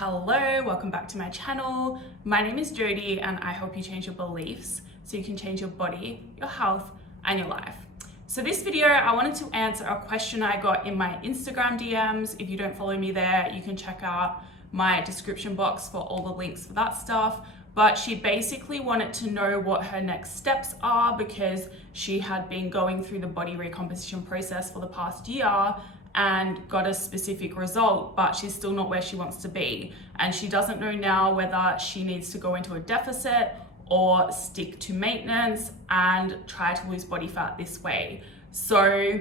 Hello, welcome back to my channel. My name is Jodie and I help you change your beliefs so you can change your body, your health, and your life. So this video, I wanted to answer a question I got in my Instagram DMs. If you don't follow me there, you can check out my description box for all the links for that stuff. But she basically wanted to know what her next steps are because she had been going through the body recomposition process for the past year and got a specific result, but she's still not where she wants to be. And she doesn't know now whether she needs to go into a deficit or stick to maintenance and try to lose body fat this way. So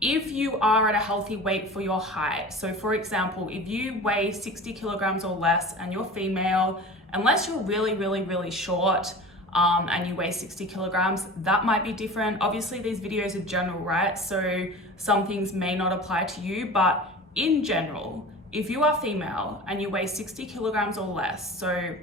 if you are at a healthy weight for your height, so for example, if you weigh 60 kilograms or less and you're female, unless you're really short, and you weigh 60 kilograms, that might be different. Obviously, these videos are general, right? So some things may not apply to you, but in general, if you are female and you weigh 60 kilograms or less, so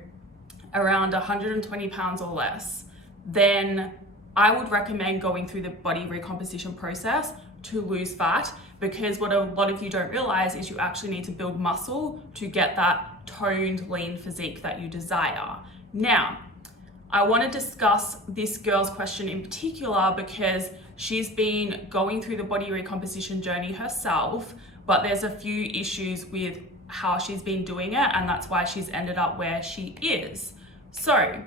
around 120 pounds or less, then I would recommend going through the body recomposition process to lose fat, because what a lot of you don't realize is you actually need to build muscle to get that toned, lean physique that you desire. Now, I want to discuss this girl's question in particular because she's been going through the body recomposition journey herself, but there's a few issues with how she's been doing it, and that's why she's ended up where she is. So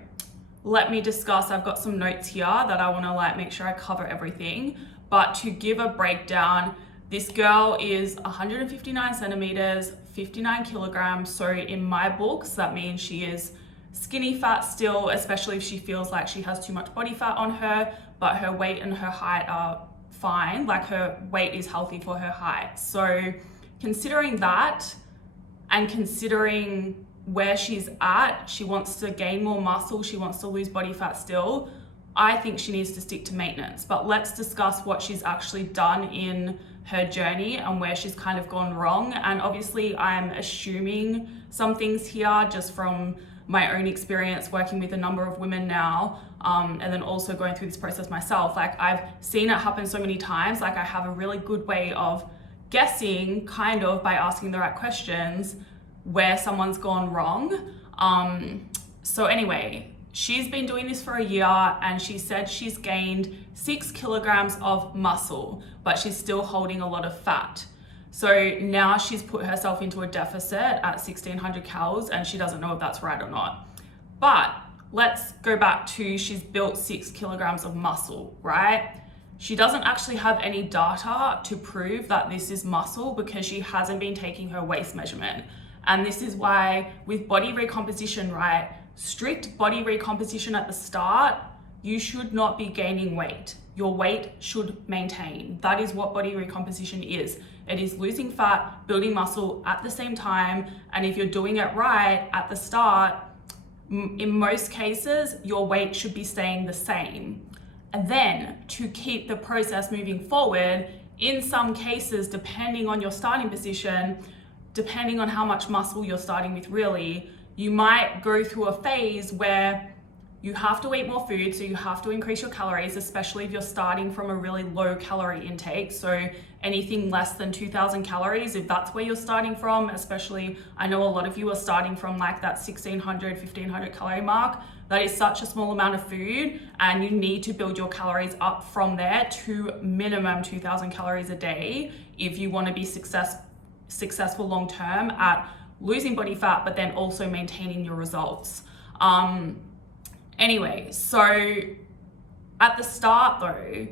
let me discuss. I've got some notes here that I want to make sure I cover everything, but to give a breakdown, this girl is 159 centimeters, 59 kilograms. So in my books, that means she is skinny fat still, especially if she feels like she has too much body fat on her, but her weight and her height are fine. Like, her weight is healthy for her height. So considering that and considering where she's at, she wants to gain more muscle, she wants to lose body fat still, I think she needs to stick to maintenance. But let's discuss what she's actually done in her journey and where she's kind of gone wrong. And obviously I'm assuming some things here just from my own experience working with a number of women now, and then also going through this process myself. Like, I've seen it happen so many times. Like, I have a really good way of guessing, kind of by asking the right questions, where someone's gone wrong. So anyway, she's been doing this for a year and she said she's gained 6 kilograms of muscle, but she's still holding a lot of fat. So now she's put herself into a deficit at 1600 calories and she doesn't know if that's right or not. But let's go back to, she's built 6 kilograms of muscle, right? She doesn't actually have any data to prove that this is muscle because she hasn't been taking her waist measurement. And this is why with body recomposition, right? Strict body recomposition at the start, you should not be gaining weight. Your weight should maintain. That is what body recomposition is. It is losing fat, building muscle at the same time. And if you're doing it right at the start, in most cases, your weight should be staying the same. And then to keep the process moving forward, in some cases, depending on your starting position, depending on how much muscle you're starting with really, you might go through a phase where you have to eat more food, so you have to increase your calories, especially if you're starting from a really low calorie intake. So anything less than 2000 calories, if that's where you're starting from, especially I know a lot of you are starting from like that 1600, 1500 calorie mark. That is such a small amount of food, and you need to build your calories up from there to minimum 2000 calories a day if you want to be successful long term at losing body fat, but then also maintaining your results. Anyway, so at the start though,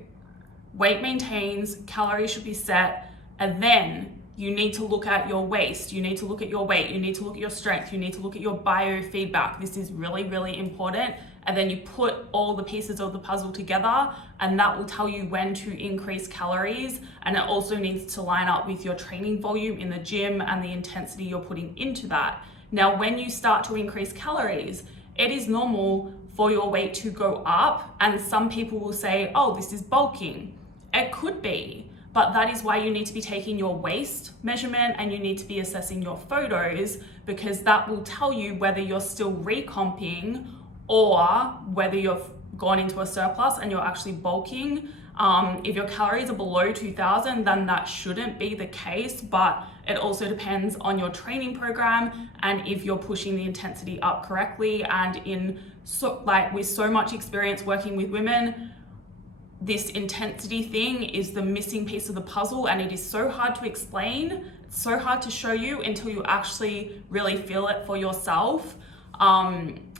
weight maintains, calories should be set, and then you need to look at your waist, you need to look at your weight, you need to look at your strength, you need to look at your biofeedback. This is really important. And then you put all the pieces of the puzzle together, and that will tell you when to increase calories. And it also needs to line up with your training volume in the gym and the intensity you're putting into that. Now, when you start to increase calories, it is normal for your weight to go up, and some people will say, oh, this is bulking. It could be, but that is why you need to be taking your waist measurement and you need to be assessing your photos, because that will tell you whether you're still recomping or whether you've gone into a surplus and you're actually bulking. If your calories are below 2000, then that shouldn't be the case, but it also depends on your training program and if you're pushing the intensity up correctly. And with so much experience working with women, this intensity thing is the missing piece of the puzzle, and it is so hard to explain. It's so hard to show you until you actually really feel it for yourself,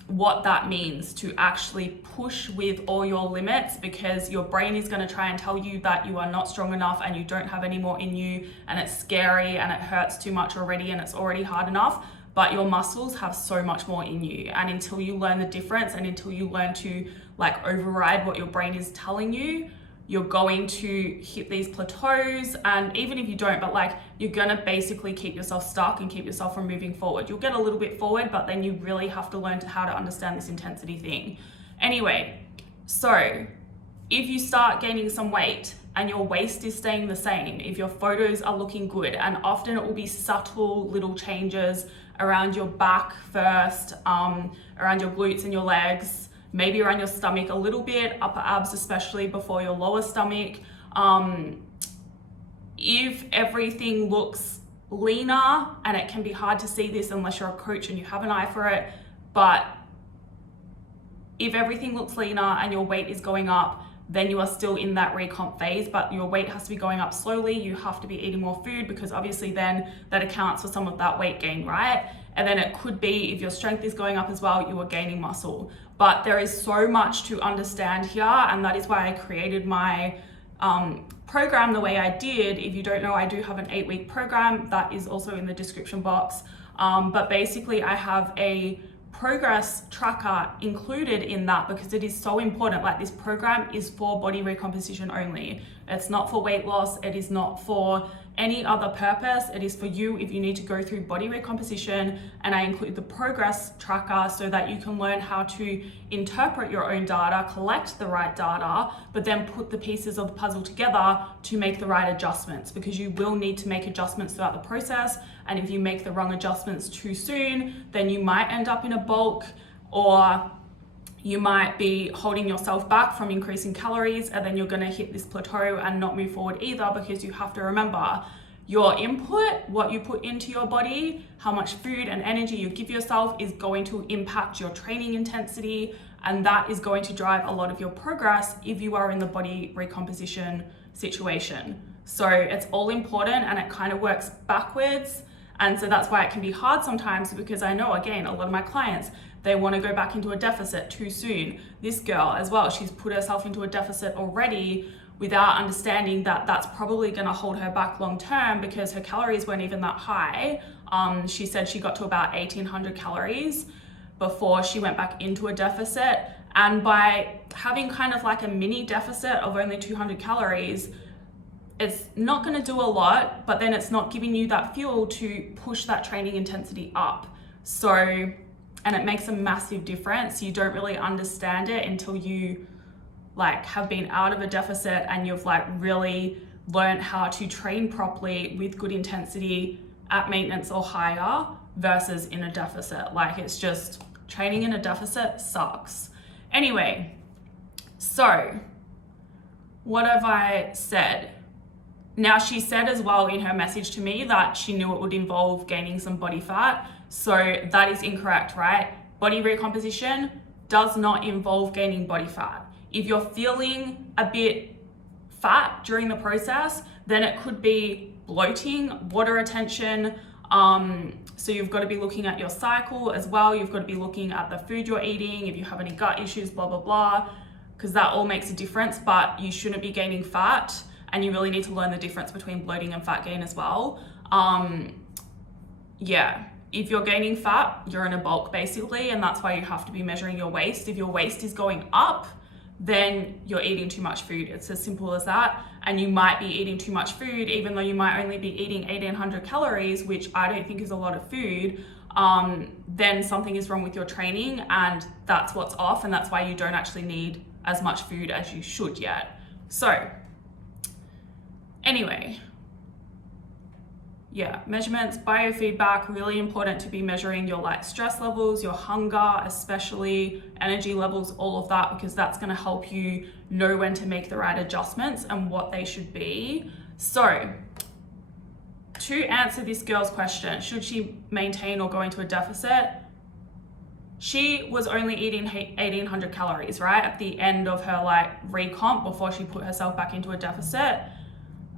what that means to actually push with all your limits, because your brain is going to try and tell you that you are not strong enough and you don't have any more in you, and it's scary and it hurts too much already and it's already hard enough. But your muscles have so much more in you, and until you learn the difference and until you learn to override what your brain is telling you, you're going to hit these plateaus. And even if you don't, but you're gonna basically keep yourself stuck and keep yourself from moving forward. You'll get a little bit forward, but then you really have to learn how to understand this intensity thing. Anyway, so if you start gaining some weight and your waist is staying the same, if your photos are looking good, and often it will be subtle little changes around your back first, around your glutes and your legs, maybe around your stomach a little bit, upper abs especially before your lower stomach. If everything looks leaner, and it can be hard to see this unless you're a coach and you have an eye for it, but if everything looks leaner and your weight is going up, then you are still in that recomp phase, but your weight has to be going up slowly. You have to be eating more food, because obviously then that accounts for some of that weight gain, right? And then it could be, if your strength is going up as well, you are gaining muscle. But there is so much to understand here, and that is why I created my program the way I did. If you don't know, I do have an 8-week program that is also in the description box. But basically I have a progress tracker included in that, because it is so important. This program is for body recomposition only. It's not for weight loss. It is not for any other purpose. It is for you if you need to go through body recomposition, and I include the progress tracker so that you can learn how to interpret your own data, collect the right data, but then put the pieces of the puzzle together to make the right adjustments, because you will need to make adjustments throughout the process. And if you make the wrong adjustments too soon, then you might end up in a bulk, or you might be holding yourself back from increasing calories, and then you're going to hit this plateau and not move forward either, because you have to remember your input, what you put into your body, how much food and energy you give yourself is going to impact your training intensity, and that is going to drive a lot of your progress if you are in the body recomposition situation. So it's all important, and it kind of works backwards. And so that's why it can be hard sometimes, because I know, again, a lot of my clients, they want to go back into a deficit too soon. This girl as well, she's put herself into a deficit already without understanding that that's probably going to hold her back long term, because her calories weren't even that high. She said she got to about 1800 calories before she went back into a deficit. And by having kind of a mini deficit of only 200 calories, it's not going to do a lot, but then it's not giving you that fuel to push that training intensity up. So, and it makes a massive difference. You don't really understand it until you have been out of a deficit and you've really learned how to train properly with good intensity at maintenance or higher versus in a deficit. It's just, training in a deficit sucks. Anyway, so what have I said? Now, she said as well in her message to me that she knew it would involve gaining some body fat. So that is incorrect, right? Body recomposition does not involve gaining body fat. If you're feeling a bit fat during the process, then it could be bloating, water retention. So you've got to be looking at your cycle as well. You've got to be looking at the food you're eating, if you have any gut issues, blah, blah, blah, because that all makes a difference. But you shouldn't be gaining fat. And you really need to learn the difference between bloating and fat gain as well. If you're gaining fat, you're in a bulk basically, and that's why you have to be measuring your waist. If your waist is going up, then you're eating too much food. It's as simple as that. And you might be eating too much food, even though you might only be eating 1800 calories, which I don't think is a lot of food. Then something is wrong with your training, and that's what's off, and that's why you don't actually need as much food as you should yet. So, anyway, yeah, measurements, biofeedback, really important to be measuring your like stress levels, your hunger, especially energy levels, all of that, because that's going to help you know when to make the right adjustments and what they should be. So to answer this girl's question, should she maintain or go into a deficit? She was only eating 1,800 calories, right? At the end of her like recomp before she put herself back into a deficit.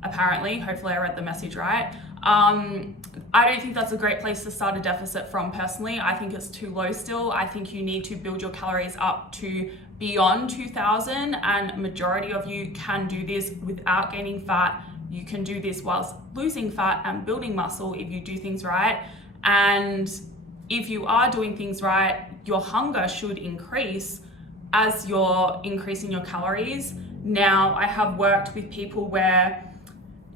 Apparently, hopefully I read the message right. I don't think that's a great place to start a deficit from personally. I think it's too low still. I think you need to build your calories up to beyond 2,000, and majority of you can do this without gaining fat. You can do this whilst losing fat and building muscle if you do things right. And if you are doing things right, your hunger should increase as you're increasing your calories. Now, I have worked with people where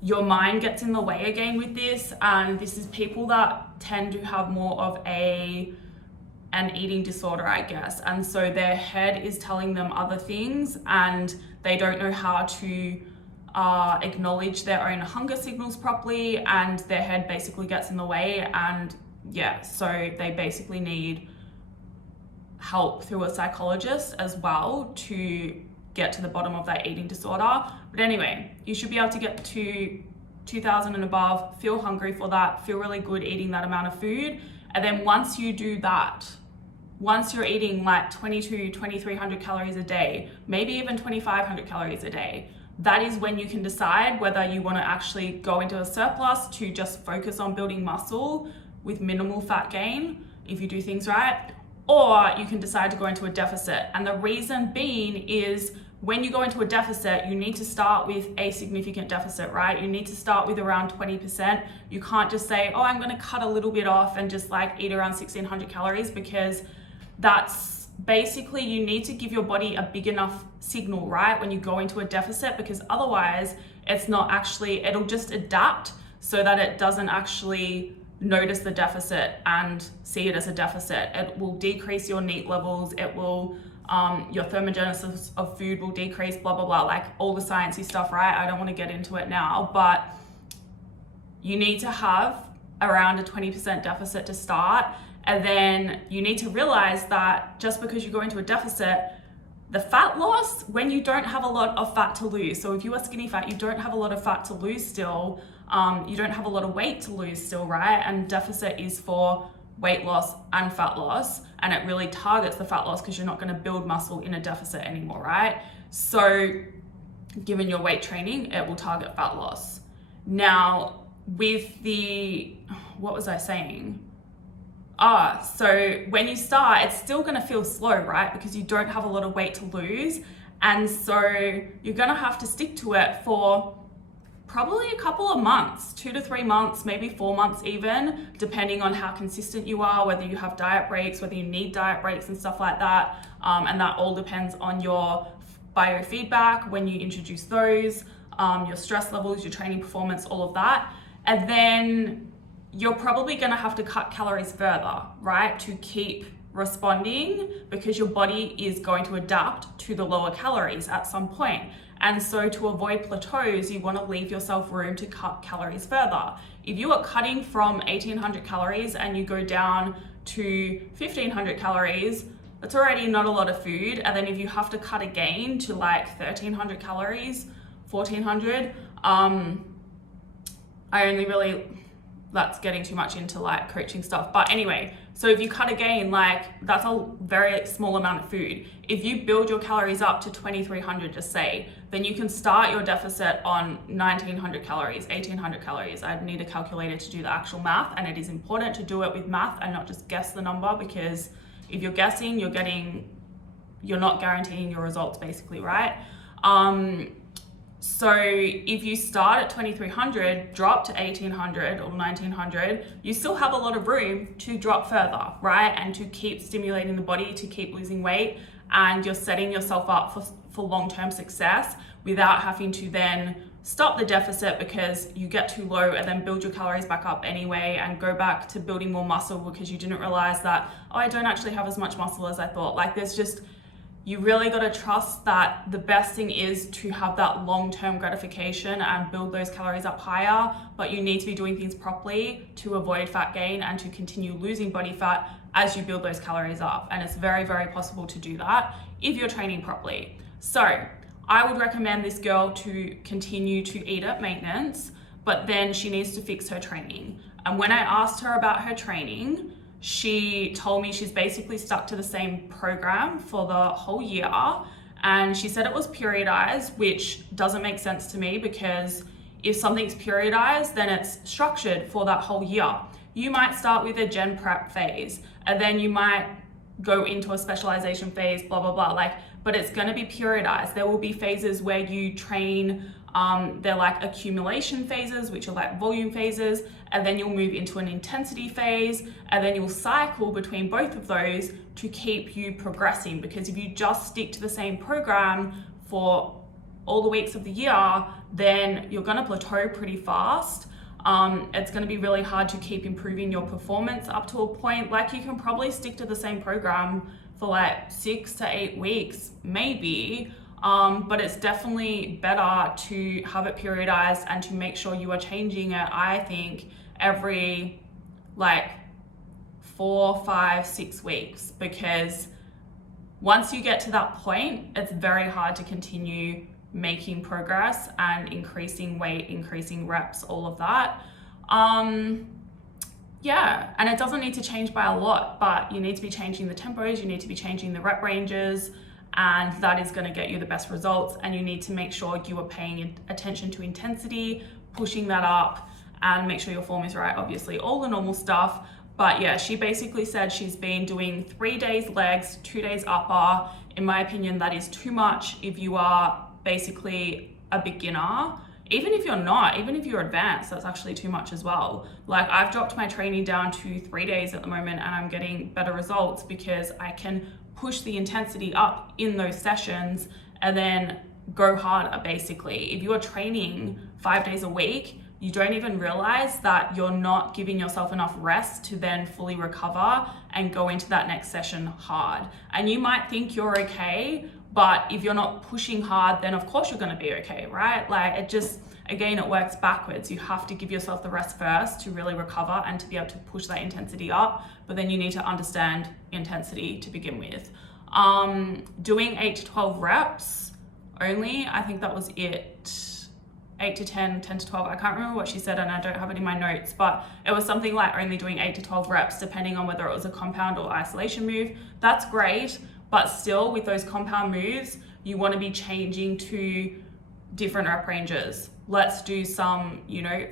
your mind gets in the way again with this, and this is people that tend to have more of an eating disorder, I guess, and so their head is telling them other things and they don't know how to acknowledge their own hunger signals properly, and their head basically gets in the way, and yeah, so they basically need help through a psychologist as well to get to the bottom of that eating disorder. But anyway, you should be able to get to 2,000 and above, feel hungry for that, feel really good eating that amount of food. And then once you do that, once you're eating like 2,300 calories a day, maybe even 2,500 calories a day, that is when you can decide whether you want to actually go into a surplus to just focus on building muscle with minimal fat gain if you do things right, or you can decide to go into a deficit. And the reason being is when you go into a deficit, you need to start with a significant deficit, right? You need to start with around 20%. You can't just say, oh, I'm gonna cut a little bit off and just like eat around 1,600 calories, because that's basically, you need to give your body a big enough signal, right? When you go into a deficit, because otherwise it's not actually, it'll just adapt so that it doesn't actually notice the deficit and see it as a deficit. It will decrease your NEAT levels. It will, your thermogenesis of food will decrease, blah, blah, blah, like all the sciencey stuff, right? I don't want to get into it now, but you need to have around a 20% deficit to start. And then you need to realize that just because you go into a deficit, the fat loss, when you don't have a lot of fat to lose, so if you are skinny fat, you don't have a lot of fat to lose still, you don't have a lot of weight to lose still, right? And deficit is for weight loss and fat loss, and it really targets the fat loss because you're not going to build muscle in a deficit anymore, right? So given your weight training, it will target fat loss. Now with the, what was I saying? So when you start, it's still going to feel slow, right? Because you don't have a lot of weight to lose. And so you're going to have to stick to it for probably a couple of months, 2 to 3 months, maybe 4 months even, depending on how consistent you are, whether you have diet breaks, whether you need diet breaks and stuff like that. And that all depends on your biofeedback, when you introduce those, your stress levels, your training performance, all of that. And then you're probably going to have to cut calories further, right, to keep responding, because your body is going to adapt to the lower calories at some point. And so to avoid plateaus, you want to leave yourself room to cut calories further. If you are cutting from 1,800 calories and you go down to 1,500 calories, that's already not a lot of food. And then if you have to cut again to like 1,300 calories, 1,400, that's getting too much into like coaching stuff. But anyway, so if you cut again, like that's a very small amount of food. If you build your calories up to 2,300, just say, then you can start your deficit on 1,900 calories, 1,800 calories. I'd need a calculator to do the actual math, and it is important to do it with math and not just guess the number, because if you're guessing, you're not guaranteeing your results basically, right? So if you start at 2,300, drop to 1,800 or 1,900, you still have a lot of room to drop further, right? And to keep stimulating the body, to keep losing weight, and you're setting yourself up for long-term success without having to then stop the deficit because you get too low and then build your calories back up anyway and go back to building more muscle because you didn't realize that, oh, I don't actually have as much muscle as I thought. Like you really got to trust that the best thing is to have that long-term gratification and build those calories up higher, but you need to be doing things properly to avoid fat gain and to continue losing body fat as you build those calories up. And it's very, very possible to do that if you're training properly. So I would recommend this girl to continue to eat at maintenance, but then she needs to fix her training. And when I asked her about her training, she told me she's basically stuck to the same program for the whole year. And she said it was periodized, which doesn't make sense to me, because if something's periodized, then it's structured for that whole year. You might start with a gen prep phase, and then you might go into a specialization phase, blah, blah, blah. But it's gonna be periodized. There will be phases where you train, they're like accumulation phases, which are like volume phases, and then you'll move into an intensity phase, and then you'll cycle between both of those to keep you progressing. Because if you just stick to the same program for all the weeks of the year, then you're gonna plateau pretty fast. It's gonna be really hard to keep improving your performance up to a point. Like, you can probably stick to the same program for like 6 to 8 weeks, maybe. But it's definitely better to have it periodized and to make sure you are changing it, I think, every like 4, 5, 6 weeks, because once you get to that point, it's very hard to continue making progress and increasing weight, increasing reps, all of that. Yeah, and it doesn't need to change by a lot, but you need to be changing the tempos, you need to be changing the rep ranges, and that is going to get you the best results. And you need to make sure you are paying attention to intensity, pushing that up, and make sure your form is right, obviously, all the normal stuff. But yeah, she basically said she's been doing 3 days legs, 2 days upper. In my opinion, that is too much if you are basically a beginner. Even if you're not, even if you're advanced, that's actually too much as well. Like, I've dropped my training down to 3 days at the moment, and I'm getting better results because I can push the intensity up in those sessions and then go harder, basically. If you are training 5 days a week, you don't even realize that you're not giving yourself enough rest to then fully recover and go into that next session hard. And you might think you're okay, but if you're not pushing hard, then of course you're gonna be okay, right? Like, it just, again, it works backwards. You have to give yourself the rest first to really recover and to be able to push that intensity up, but then you need to understand intensity to begin with. Doing 8 to 12 reps only, I think that was it. 8 to 10, 10 to 12, I can't remember what she said, and I don't have it in my notes, but it was something like only doing 8 to 12 reps, depending on whether it was a compound or isolation move. That's great, but still, with those compound moves, you want to be changing to different rep ranges. Let's do some,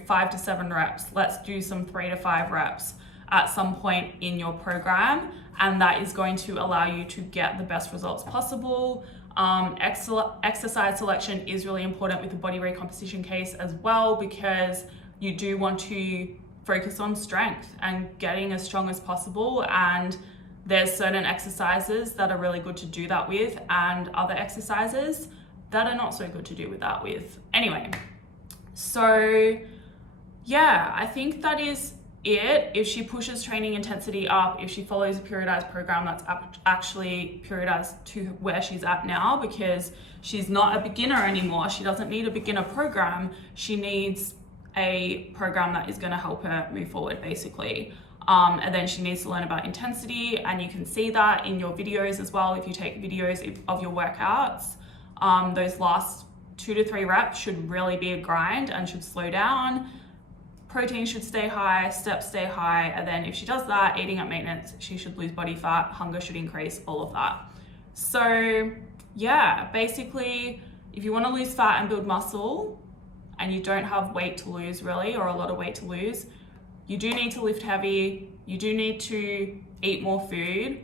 5 to 7 reps. Let's do some 3 to 5 reps at some point in your program, and that is going to allow you to get the best results possible. Exercise selection is really important with the body recomposition case as well, because you do want to focus on strength and getting as strong as possible, and there's certain exercises that are really good to do that with, and other exercises that are not so good to do that with. Anyway, so yeah, I think that is it. If she pushes training intensity up, if she follows a periodized program that's actually periodized to where she's at now, because she's not a beginner anymore. She doesn't need a beginner program. She needs a program that is going to help her move forward, basically. And then she needs to learn about intensity, and you can see that in your videos as well. If you take videos of your workouts, those last 2 to 3 reps should really be a grind and should slow down. Protein should stay high, steps stay high, and then if she does that, eating at maintenance, she should lose body fat, hunger should increase, all of that. So yeah, basically, if you want to lose fat and build muscle, and you don't have weight to lose really, or a lot of weight to lose, you do need to lift heavy, you do need to eat more food,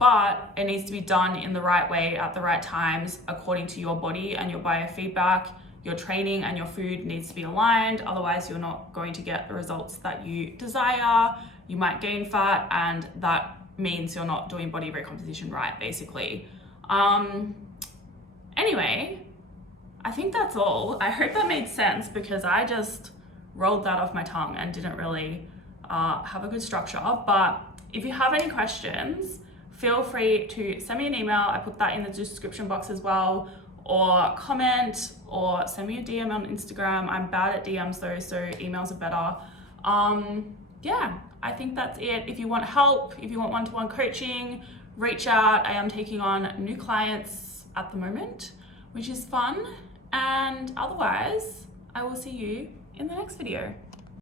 but it needs to be done in the right way at the right times according to your body and your biofeedback. Your training and your food needs to be aligned, otherwise you're not going to get the results that you desire. You might gain fat, and that means you're not doing body recomposition right, basically. Anyway, I think that's all. I hope that made sense, because I just rolled that off my tongue and didn't really have a good structure. But if you have any questions, feel free to send me an email. I put that in the description box as well, or comment, or send me a DM on Instagram. I'm bad at DMs though, so emails are better. Yeah, I think that's it. If you want help, if you want one-to-one coaching, reach out. I am taking on new clients at the moment, which is fun. And otherwise, I will see you in the next video.